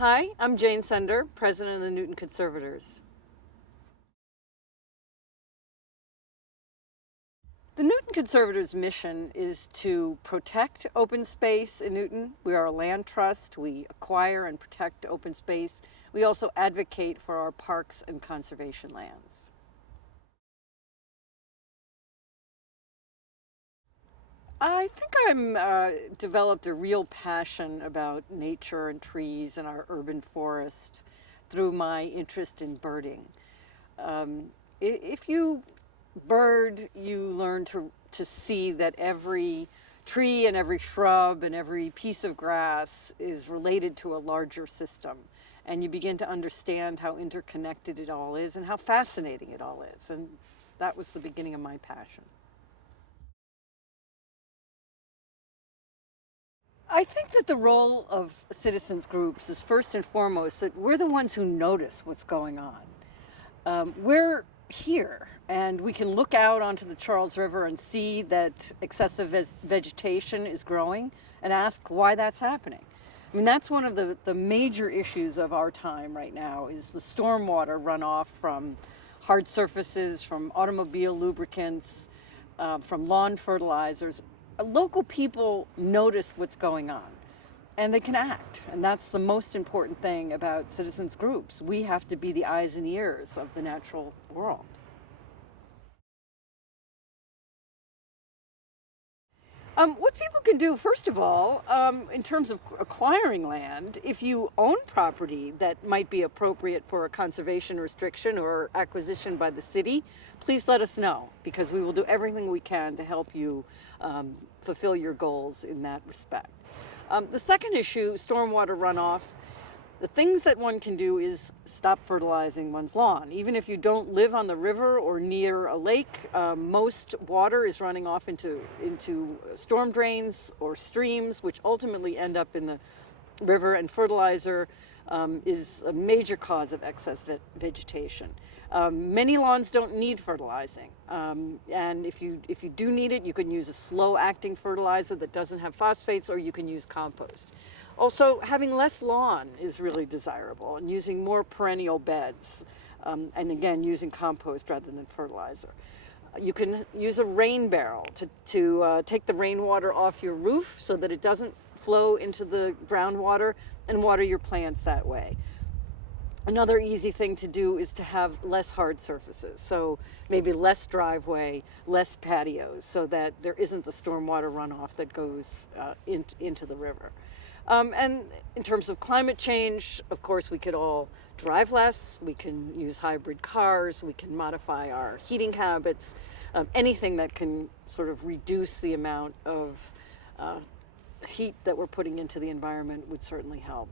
Hi, I'm Jane Sender, President of the Newton Conservators. The Newton Conservators' mission is to protect open space in Newton. We are a land trust. We acquire and protect open space. We also advocate for our parks and conservation lands. I think I'm developed a real passion about nature and trees and our urban forest through my interest in birding. If you bird, you learn to see that every tree and every shrub and every piece of grass is related to a larger system. And you begin to understand how interconnected it all is and how fascinating it all is. And that was the beginning of my passion. I think that the role of citizens groups is first and foremost that we're the ones who notice what's going on. We're here and we can look out onto the Charles River and see that excessive vegetation is growing and ask why that's happening. I mean, that's one of the major issues of our time right now is the stormwater runoff from hard surfaces, from automobile lubricants, from lawn fertilizers. Local people notice what's going on and they can act. And that's the most important thing about citizens groups. We have to be the eyes and ears of the natural world. What people can do, first of all, in terms of acquiring land, if you own property that might be appropriate for a conservation restriction or acquisition by the city, please let us know because we will do everything we can to help you fulfill your goals in that respect. The second issue, stormwater runoff. The things that one can do is stop fertilizing one's lawn. Even if you don't live on the river or near a lake, most water is running off into storm drains or streams, which ultimately end up in the river, and fertilizer is a major cause of excess vegetation. Many lawns don't need fertilizing, and if you do need it, you can use a slow-acting fertilizer that doesn't have phosphates, or you can use compost. Also, having less lawn is really desirable, and using more perennial beds, and again, using compost rather than fertilizer. You can use a rain barrel to take the rainwater off your roof so that it doesn't flow into the groundwater and water your plants that way. Another easy thing to do is to have less hard surfaces, so maybe less driveway, less patios, so that there isn't the stormwater runoff that goes into the river. And in terms of climate change, of course, we could all drive less, we can use hybrid cars, we can modify our heating habits, anything that can sort of reduce the amount of heat that we're putting into the environment would certainly help.